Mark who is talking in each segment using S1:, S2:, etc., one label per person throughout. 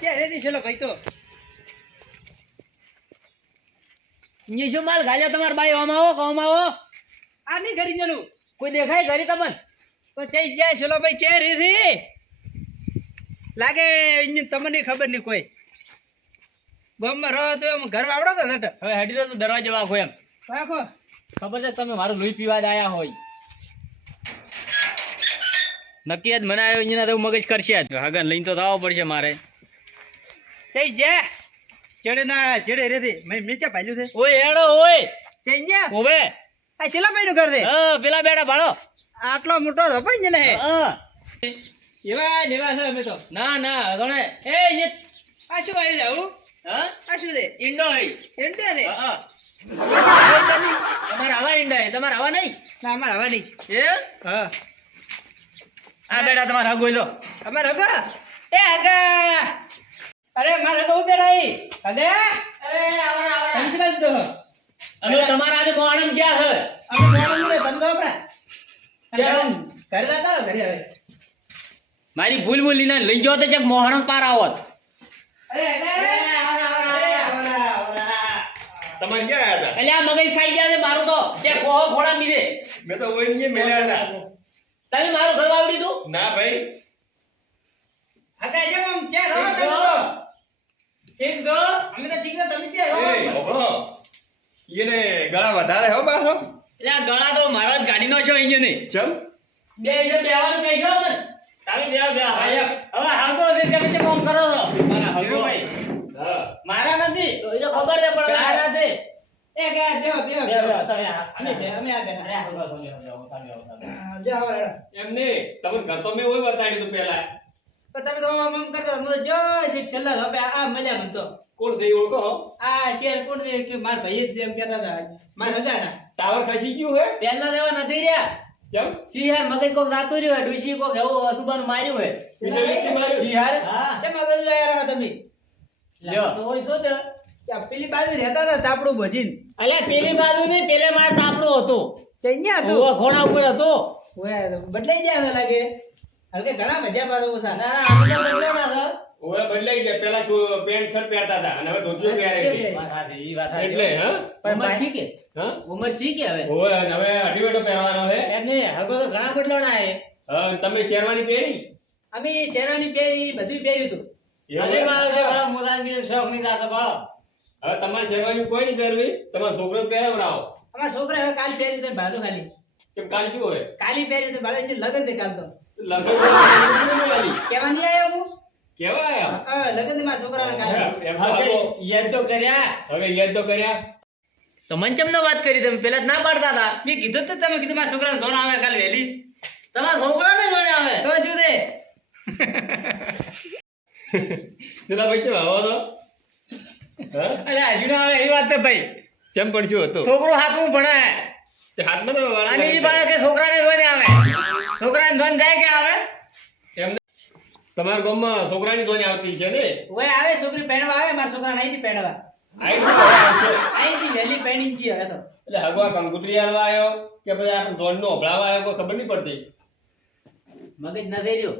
S1: ત્યાં રેડી છે ભાઈ તો?
S2: શું માલ ગાલ્યો તમારા બાઈ ઓમ આવો કોમ આવો?
S1: આ નહીં ઘરી જલું
S2: કોઈ દેખાય ઘરી તમને?
S1: તો ત્યાં જાય છેલો ભાઈ ચે રે લાગે તમને ખબર નહીં કોઈ. ગામમાં રહો તો એમ ઘર વાવડો તો નટ
S2: હવે હડી રહ્યો તો દરવાજે વાખો એમ.
S1: વાખો
S2: ખબર છે તમે મારું લોહી પીવા જ આયા હોય. નક્કી જ મને આવ્યો અહીંયા તો મગજ કરશે જ. હગન લઈને તો થવો પડશે મારે.
S1: જઈ જા ચડે ના ચડે રે રે મેં મેચા પાલ્યું છે.
S2: ઓય એડો ઓય.
S1: ચઈ જા
S2: ઓવે
S1: આ શેલા ભાઈ નું ઘર છે?
S2: હા પેલા બેડા ભાડો.
S1: આટલો મોટો ધપાઈ છે ને
S2: હા.
S1: એવા ને છે અમે તો.
S2: ના ના ગણે એ અહીંયા
S1: આ શું આવી? જાવું
S2: હા?
S1: આ શું છે?
S2: ઈંડો હઈ.
S1: એન્ટર છે?
S2: હા. તમારે આવા ઈંડા તમારે હવા નહીં?
S1: ના અમારે આવા નહીં.
S2: એ
S1: હા.
S2: આ બેડા તમારે હગો લો.
S1: અમારે હગા? એ હગા! હગા ઉભે રહી હગા સમજી નાખ દો
S2: અમે તમારા આજે મોણમ ક્યાં છે?
S1: અમે મોડું મુડે ધંધો આપણા. ઘરે જતા ઘરે હવે.
S2: મારી ભૂલ ભૂલ લીને લઈ જાઓ તો ચક મોહણમ પાર આવત
S1: અરે.
S3: તમારે ક્યાં આવ્યા
S2: એટલે આ મગજ ખાઈ ગયા છે મારું તો. જે ખોહો ખોડા મીરે.
S3: મેં તો ઓય નીચે મેલ્યા હતા.
S2: તમે મારું ઘર વાવડી તું
S3: ના ભાઈ.
S1: જેમ ચેર તમે.
S2: ઠીક છો
S1: અમે તો ઠીક તમે છે
S3: એ એને ગળા વધારે હો બાસો
S2: એટલે આ ગળા તો મારા જ ગાડીનો છે અહીંયા નહીં
S3: ચમ
S2: બે છે બેવાનું કઈ છો મને તમે બે બે હા હવે હાગો છે તમે છે કોમ કરો છો મારા હાગો ભાઈ મારા નથી તો એ તો ખબર છે પણ મારા નથી
S1: એ બેહો
S2: બે બે તમે
S1: અમે બે અમે આ
S2: અરે હાગો તમે તમે તમે
S3: તમને તો મેં હોય બતાડી તું પેલા
S1: તો તમે તો આમ આમ કરતા હું જો શેઠ છેલ્લા હવે આ મળ્યા. મને તો
S3: કોણ થઈ ઓળખો
S1: આ શેર કોણ છે કે માર ભાઈ જ એમ કહેતા હતા. મારા હગાના
S3: ટાવર ખસી ગયું હે?
S2: પહેલા દેવા નથી રહ્યા.
S3: કેમ?
S2: સિંહાર મગજ કોક જાતું રહ્યું હોય ડુસી કોક એવું અસુબાનું માર્યું
S3: હે
S2: સિંહાર હા.
S1: કેમ આ બાજુ આયા તમે?
S2: લ્યો. તો હોય તો
S1: ચા પેલી બાજુ રહેતા હતા તાપડું ભજીન.
S2: અલ્યા પેલી બાજુ નહીં પેલે માર તાપડું હતું.
S1: ચૈન્યા હતું
S2: ઓવા ખોણા ઉપર હતો.
S1: ઓય, બદલાઈ ગયા લાગે. હલકે ઘણા મજા પાડો ઓછા
S2: ના ના અમે ના સર
S3: ઓય બદલાઈ ગયા. પેલા શું પેન્ટ શર્ટ પહેરતા હતા. અને હવે ધોતિયો પહેરે છે. એટલે હા?
S2: પણ ઉમર શી કે?
S3: હા?
S2: ઉંમર શી કે હવે?
S3: ઓય અને હવે અઢી બેટો પહેરવાનો હવે
S2: એમ નહીં હલકો તો ઘણા બદલાવના હે
S3: હ તમે શેરવાની પહેરી?
S1: અમે શેરવાની પહેરી બધું પહેર્યું હતું.
S3: અરે?
S2: મારો છે ઘણો મોદાની શોખની દાતો ઘણો
S3: હવે તમારે શેરવાની કોઈ નહીં કરવી તમારો છોકરો પહેરાવરાવો
S1: અમારા છોકરા હવે કાલ પહેરી દે ભાડું ખાલી.
S3: કેમ કાલ શું હોય?
S1: કાલી પહેરી તો ભાડું લગન તે કાલ તો.
S3: લગ્ન
S1: કેવા નહીં આવ્યો હું?
S3: કેવા આયા
S1: લગન તે મારા છોકરાના કાલે
S3: એમ તો
S2: હવે
S3: આગો.
S2: યાદ તો કર્યા.
S3: હવે યાદ તો કર્યા.
S2: તો મંચમ વાત કરી તમે? પેલા જ ના પાડતા હતા.
S1: મેં કીધું તો તમે કીધું મારા છોકરાને જોણ આવે કાલ વહેલી.
S2: તમારા છોકરાને જોઈને આવે.
S1: તો શું છે
S3: પેલા ભાઈ ચમ આવો તો?
S2: અરે હજુ ના આવે એ વાત છે ભાઈ.
S3: ચમ પણ શું હતું?
S2: છોકરો હાથમાં ભણે
S3: તે હાથમાં તો
S2: અને એ પાસે છોકરાને જોઈને આવે. છોકરાને ધોન જાય કે આવે?
S3: તમારા ગામમાં છોકરાની ધોની આવતી છે ને?
S1: ઓય આવે છોકરી પહેરવા આવે મારા છોકરા નહીં પહેરવા.
S3: આઈ તો હવે આવશે.
S1: અહીંથી વહેલી પહેરી હવે તો.
S3: એટલે હગવા કંકુતરી હાલવા આવ્યો કે પછી આપણે ધોનનો ઓભળાવા આવ્યો કોઈ ખબર નહીં પડતી?
S2: મગજ ન થઈ રહ્યો.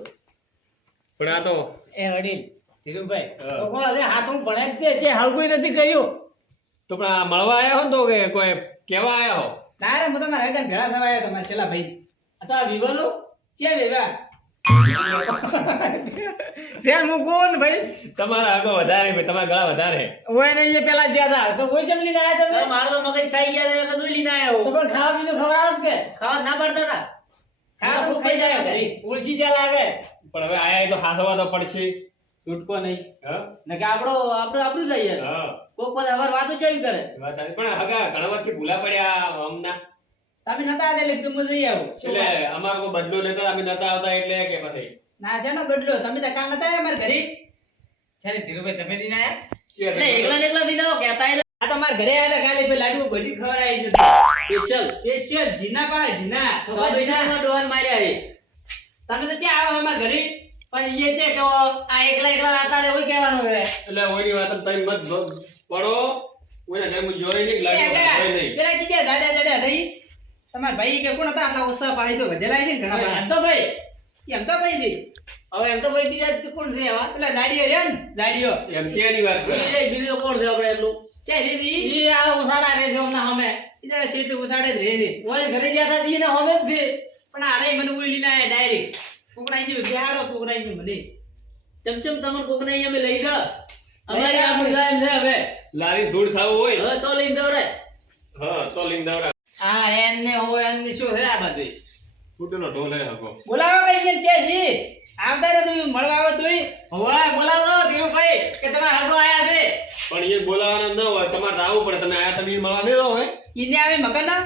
S3: પણ આ તો
S2: એ વડીલ ધીરુભાઈ. છોકરો હવે હું ભણે છે હળગું નથી કર્યું.
S3: તો પણ મળવા આવ્યા હો તો કે કોઈ કેવા આવ્યા હો?
S1: તારે હું ભેળા થવા આવ્યો તો છેલ્લા ભાઈ.
S2: તો આ વિવોનું
S1: ચે વેવા
S2: શેર મૂકવું ભાઈ.
S3: તમારા આગળ વધારે ભાઈ તમારા ગળા વધારે.
S2: ઓય ને એ પેલા જ્યાં હતા. તો કોઈ લઈને આયા તમે મારો તો મગજ ખાઈ ગયા છે બધું લઈને આવ્યો તો પણ ખાવા બીજું ખવડાવો કે? ખાવા ના પડતા હતા.
S1: ખાવા
S2: ખાવા
S1: ખાઈ જાય.
S2: ઘરી. ઉલસી જ્યાં લાગે.
S3: પણ હવે આયા તો હાથવા તો પડશે.
S2: છૂટકો નહીં.
S3: હા?
S2: ને કે આપણો આપણો આપણું જ
S3: હા.
S2: કોક બધા અવાર વાતો કેવી કરે.
S3: વાત પણ હગા ઘણા વર્ષથી ભૂલા પડ્યા હમણાં
S1: તમે નતા આવતા એટલે કીધું જઈ આવું.
S3: એટલે અમાર કો બદલો લેતા અમે નતા આવતા એટલે કે પછી?
S1: ના છે ને બદલો? તમે તો કાલ નતા આવ્યા મારા ઘરે?
S2: ચાલે ધીરુભાઈ તમે દીને આયા? એટલે એકલા ને એકલા દીને આવો કહેતા
S1: આ તો અમાર ઘરે આયા કાલે પે લાડુ ભજી ખવડાવી દીધું
S2: સ્પેશિયલ
S1: સ્પેશિયલ જીના પા જીના.
S2: છોકરા બેસાડીમાં ડોન માર્યા હે
S1: તમે તો ક્યાં આવો અમાર ઘરે?
S2: પણ એ છે કે આ એકલા એકલા હતા રે એવું કહેવાનું હે
S3: એટલે ઓયની વાત તમે મત પડો. ઓયના ઘરે હું જોઈ નહીં લાડુ નહીં.
S1: પેલા ચીચા દાડા દાડા થઈ. તમારા ભાઈ કે કોણ હતા? આટલા ઉત્સાહ પાડી દો ગજેલાય છે ઘણા
S2: એમ તો ભાઈ.
S1: એમ તો ભાઈ દી
S2: હવે એમ તો ભાઈ બીજા કોણ છે એવા?
S1: પેલા જાડીઓ રહ્યા ને જાડીઓ
S3: એમ ત્યાંની વાત.
S2: બીજો કોણ છે આપણે એટલું
S1: છે રીધી
S2: એ આ ઉસાડા રે છે હમણાં અમે
S1: ઈ સીટ ઉસાડે જ રહે છે.
S2: ઓય ઘરે જ્યાં હતા ઈ ને અમે જ દે
S1: પણ આરે મને ઉલી ના ડાયરેક્ટ કોકડાઈ ગયું શિયાળો કોકડાઈ ગયું મને.
S2: ચમચમ તમને કોક ને અમે લઈ દો અમારી આ મુર્ગા એમ છે હવે.
S3: લારી ધૂળ થાવું હોય.
S2: હવે તો લઈને દવરાય.
S3: હા તો લઈને દવડા
S2: આ એન ને હોય એન ને શું છે આ બધું
S3: ફૂટેલો ઢોલ હે હકો
S1: બોલાવો કઈ છે છે? આવતા રે તું મળવા આવો તુંય
S2: હવે બોલાવો કે આયા છે.
S3: પણ એ બોલાવાના ન હોય તમારે આવવું પડે તમે આયા તમે મળવા નહીં હોય
S1: ઈને આવે મગના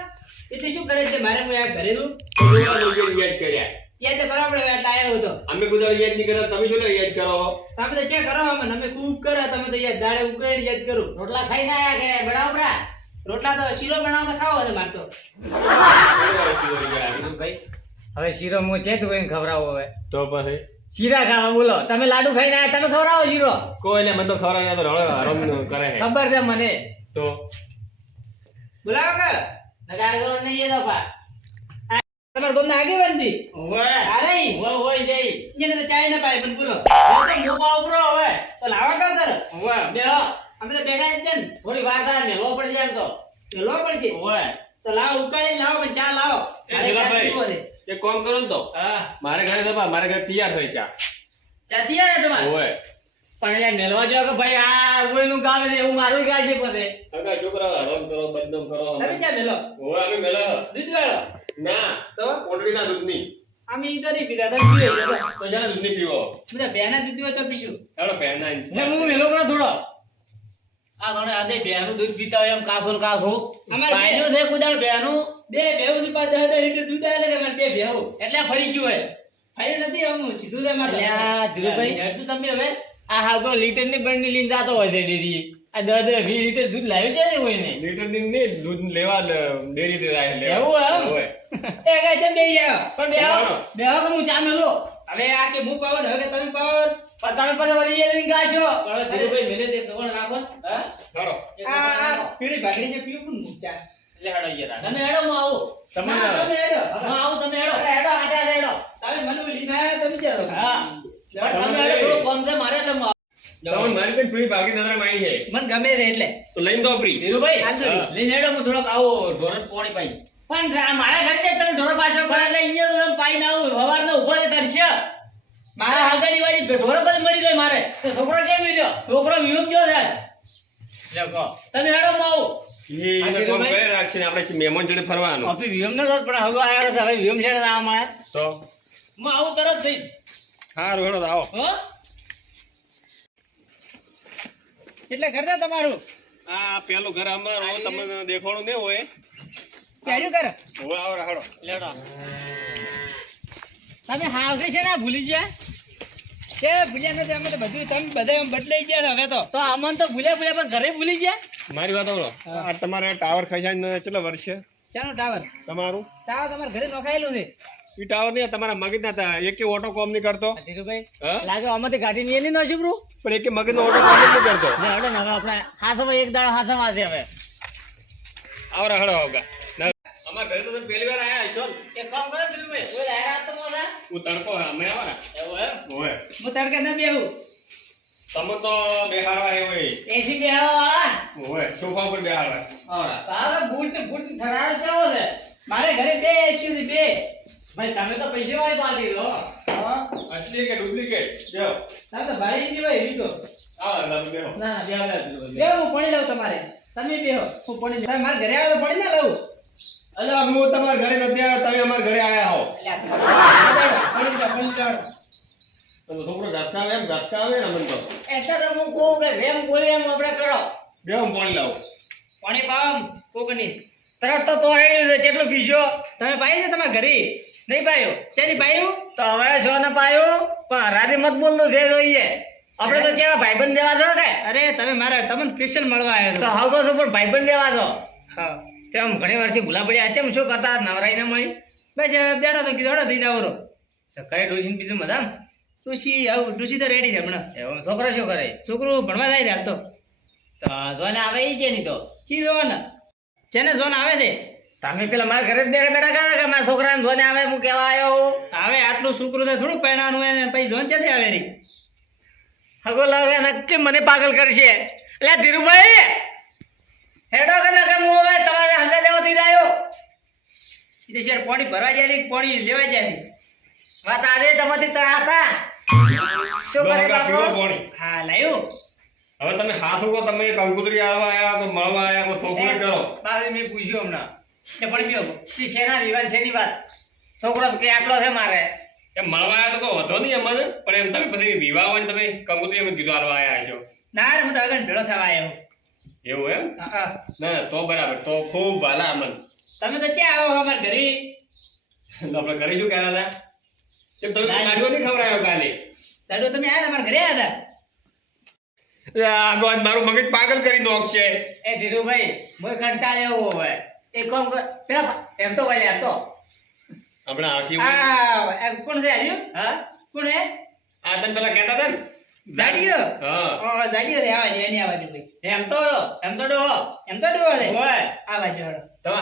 S1: એટલે શું કરે છે મારે હું આ ઘરે નું?
S3: બોલાવા લોકો યાદ કર્યા.
S1: યાદ એટલે આયો હતો
S3: અમે બધા યાદ નહીં કરતા તમે શું યાદ કરો?
S1: તમે તો ચેક કરો અમે? અમે ખૂબ કરે તમે તો યાદ દાડે ઉકળીને યાદ કરો.
S2: રોટલા ખાઈને આયા કે બરાબર?
S1: રોટલા તો શીરો બનાવો તો ખાવો છે મારે તો.
S2: હવે શીરો હું તું કઈ ખવડાવો હવે.
S3: તો પછી?
S2: શીરા ખાવા બોલો. તમે લાડુ ખાઈને આયા તમે ખવડાવો શીરો.
S3: કોઈ ને મને તો ખવડાવ્યા તો રળો આરામ કરે
S2: ખબર છે મને.
S3: તો?
S1: બોલાવો કે.
S2: નગાડ કરો નહીં એ દફા
S1: તમારે ગોમને આગેવાન બંધી
S2: ઓય
S1: અરે
S2: ઓય ઓય જઈ.
S1: એને તો ચાય ના પાય પણ બોલો.
S2: મોપા ઉપરો હવે.
S1: તો લાવા કર તારે?
S2: ઓય બેહો.
S1: અમે તો બેઠા જ ને
S2: થોડી વાર થાય મેલો પડશે જાય તો.
S1: પેલો પડશે?
S2: ઓય.
S1: તો લાવો ઉકાળી લાવો પણ ચા લાવો.
S3: એ
S1: મારે ચા પીવો છે.
S3: એક કામ કરો ને તો.
S2: હા.
S3: મારે ઘરે દબા મારે ઘરે તૈયાર થઈ ચા.
S2: ચાતી આવે તમારે?
S3: હોય
S2: પણ યાર મેલવા જો કે ભાઈ આ કોઈનું ગામ છે એવું મારું ગાય છે પોતે.
S3: અગા છોકરા હરામ કરો બદનામ કરો
S1: તમે ચા મેલો?
S3: હોય અમે મેલો.
S1: દૂધ વાળો?
S3: ના
S1: તો?
S3: કોટડીના ના
S1: અમે ઈ તો નહીં પીતા તમે પીવો તો.
S3: તો દૂધની પીવો?
S1: બધા બેના દૂધ પીવો તો પીશું.
S3: ચાલો
S2: બેના હું મેલો કરો થોડો. આ બેનું દૂધ પીતા હોય એમ કાસો ને કાસો.
S1: અમારે
S2: છે કુદાળ બેનું?
S1: બે ભેવું ની પાસે દસ દસ લીટર દૂધ આવે એટલે અમારે બે ભેવું
S2: એટલે ફરી ગયું હોય.
S1: ફાયર નથી અમું સીધું છે અમારે
S2: ધીરુભાઈ હેડતું તમે હવે. આ હાલ તો લીટરની બંડી લઈને જાતો હોય છે ડેરી. આ દસ દસ વીસ લીટર દૂધ લાવ્યું છે ને કોઈને?
S3: લીટરની નહીં દૂધ લેવા ડેરી થી જાય લેવા.
S2: એમ?
S1: એ છે બે
S2: પણ બે બે હું ચા મેલો
S1: હવે આ કે હું પાવો હવે તમે પાવો
S2: પણ પર વરી વળી ગાશો. બળો ધીરુભાઈ મેલે દે કવળ રાખો? હા?
S3: હેડો.
S1: આ ભાગડી જે પીવું કોણ ચા
S2: એટલે હેડો યાર તમે હેડો હું આવું.
S3: તમે
S1: ના, તમે હેડો.
S2: હું આવું તમે હેડો. હેડો આજા હેડો.
S1: તમે મને લઈને આયા તમે ચાલો
S2: હા. પણ તમે હેડો થોડું કોમ છે મારે એટલે
S3: તમને મારી કઈ પીળી ભાગી નજરમાં આવી છે.
S1: મને ગમે રે એટલે.
S3: તો લઈને દો ફ્રી.
S2: ધીરુભાઈ લઈને હેડો હું થોડોક આવો ઢોરણ પોણી પાઈ. પણ મારા ઘરે છે તમે ઢોરો પાછો પડે એટલે અહીંયા તો તમે પાઈ ના આવું ઊભા છે તરશે મારા આગળની વાળી ઢોરો પછી મરી ગઈ મારે. તો છોકરો કેમ લીધો છોકરો વિયોગ ગયો છે લખો તમે હેડો હું આવું.
S3: એ એને કામ કરે રાખશે ને આપણે મહેમાન જોડે ફરવાનું.
S2: ઓફી વિયમ ન થત પણ હવે આવ્યો છે. હવે વિયમ છે ના મળે.
S3: તો?
S2: હું આવું તરત થઈ
S3: સારું હેડો આવો.
S2: હો?
S1: એટલે કરતા તમારું?
S3: આ પેલું ઘર અમારું તમને દેખાણું નહીં હોય. આવો
S2: લેડો. તમે હાવસે છે ને ભૂલી ગયા?
S1: છે ભૂલ્યા નથી અમે તો બધું તમે બધા એમ બદલાઈ ગયા છો હવે તો.
S2: તો અમન તો ભૂલ્યા ભૂલ્યા પણ ઘરે ભૂલી ગયા?
S3: મારી વાત સાંભળો. આ તમારે ટાવર ખસાઈને કેટલા વર્ષ છે?
S1: ચાલો ટાવર.
S3: તમારું?
S1: ટાવર તમારે ઘરે નોખાયેલું છે.
S3: એ ટાવર નહીં તમારા મગજ ના હતા એક ઓટો કોમ નહીં કરતો.
S2: લાગે આમાંથી ગાડી નહીં એની નસીબ રૂ
S3: પણ એક મગજ નો ઓટો કોમ નહીં કરતો.
S2: ને આપણે હાથમાં એક દાડો હાથમાં આવે હવે.
S3: આવો હેડો હોગા. અમારા ઘરે તો તમે પહેલી વાર આયા છો
S2: એક કામ કરો ધીરુભાઈ કોઈ લાયરા તો મોડા
S3: હું તડકો અમે આવો
S2: એવું એમ?
S3: હોય.
S1: હું તડકે ન બેહું.
S3: તમે તો બેહાડવા આવ્યો હોય.
S2: એસી બે
S3: હોય સોફા ઉપર બેહાડવા.
S2: આવરા હવે બૂટ બૂટ થરારો કેવો છે.
S1: મારે ઘરે બે એસી છે બે.
S2: ભાઈ તમે તો પૈસા વાળી પાડી દો
S1: હા.
S3: અસલી કે ડુપ્લિકેટ જો
S1: તમે તો ભાઈ ની ભાઈ રીતો
S3: હા તમે બેહો.
S2: ના ના બે બે
S1: હું પડી લઉં તમારે. તમે બેહો હું પડી તમે મારા ઘરે આવો તો પડી ના લઉં.
S3: અલ્યા હું તમારા ઘરે નથી આવ્યો તમે અમારા ઘરે આયા હો. તમે છોકરો આવે એમ ધસકાવે ને અમને તો
S2: એટલે તો હું કહું કે જેમ બોલે એમ આપણે કરો.
S3: બેહો હું પાણી લાવો.
S1: પાણી પામ કોકની.
S2: તરત તો તો આવી છે કેટલો પીશો
S1: તમે પાઈ છે તમારા ઘરે?
S2: નહીં પાયો?
S1: તેની પાયું?
S2: તો હવે છો ને પાયો પણ હરારી મત બોલતો જે જોઈએ આપણે તો કેવા ભાઈબંધ દેવા છો કે?
S1: અરે તમે મારા તમને ક્રિશ્ચન મળવા આવ્યા
S2: તો
S1: હાવ
S2: કહો છો પણ ભાઈબંધ દેવા છો?
S1: હા.
S2: તેમ ઘણી વર્ષથી ભૂલા પડ્યા. છે શું કરતા? નવરાઈને મળી.
S1: બસ બેઠો તો કીધું હડો દઈને
S2: સકાળે ડોસીને બીજું મજા
S1: ડુસી આવું ડુસી તો રેડી છે હમણાં.
S2: એવું છોકરો શું કરે?
S1: છોકરો ભણવા જાય છે હાલ તો.
S2: જોને આવે એ છે નહીં તો?
S1: ચી જોન જેને જોન આવે છે.
S2: તમે પેલા મારા ઘરે જ બેઠા બેઠા કરે કે મારા છોકરાને જોને આવે હું કેવા આવ્યો
S1: હવે આટલું છોકરું તો થોડું પહેણાનું હોય ને પછી જોન ક્યાંથી આવે રી?
S2: હગો લાગે નક્કી મને પાગલ કરશે. એટલે ધીરુભાઈ! હેડો કે ના કે હું હવે તમારે હંગા દેવાથી જ આવ્યો
S1: એ શેર પાણી ભરવા જાય કે પાણી લેવા જાય
S2: વાત આજે તમારી તો હતા. શું કરે બાપો?
S1: હા લાયો.
S3: હવે તમે હાથો કહો તમે કંકુતરી આલવા આવ્યા તો મળવા આવ્યા કો છોકરો કરો.
S2: બાપુ મેં પૂછ્યું હમણાં.
S1: એ પણ ગયો
S2: કે શેના છે ની વાત? છોકરો તો કે આટલો છે મારે?
S3: એમ મળવા આયા તો કોઈ વધો નહીં અમને પણ એમ તમે પછી વિવાહ હોય તમે કંકુતરી અમે કીધું આલવા આવ્યા છો.
S1: ના રે, હું તો આગળ ભેળો થવા આવ્યો
S3: એવું એમ. ના તો બરાબર. તો ખૂબ ભાલા અમન
S1: તમે તો ક્યાં આવો અમારા ઘરે?
S3: આપણે ઘરે શું કહેતા હતા? કેમ તમે. લાડવો નહીં ખવડાવ્યો કાલે?
S1: દાડો તમે આવ્યા અમારા ઘરે આવ્યા હતા?
S3: મારું મગજ પાગલ કરી નોખશે.
S2: એ ધીરુભાઈ મોય કંટાળ એવો હોય. એક કામ કર પેલા એમ તો ભાઈ એમ તો.
S3: હમણાં આવશે
S1: કોણ છે આવ્યું
S2: હા?
S1: કોણ હે
S3: આ તને પેલા કહેતા હતા ને?
S1: દાડીઓ
S3: હા.
S1: ઓ દાડીઓ છે આવા એની આવા છે ભાઈ
S2: એમ તો એમ તો ડોહો.
S1: એમ તો ડોહો છે
S2: ઓય
S1: આવા છે
S3: તમે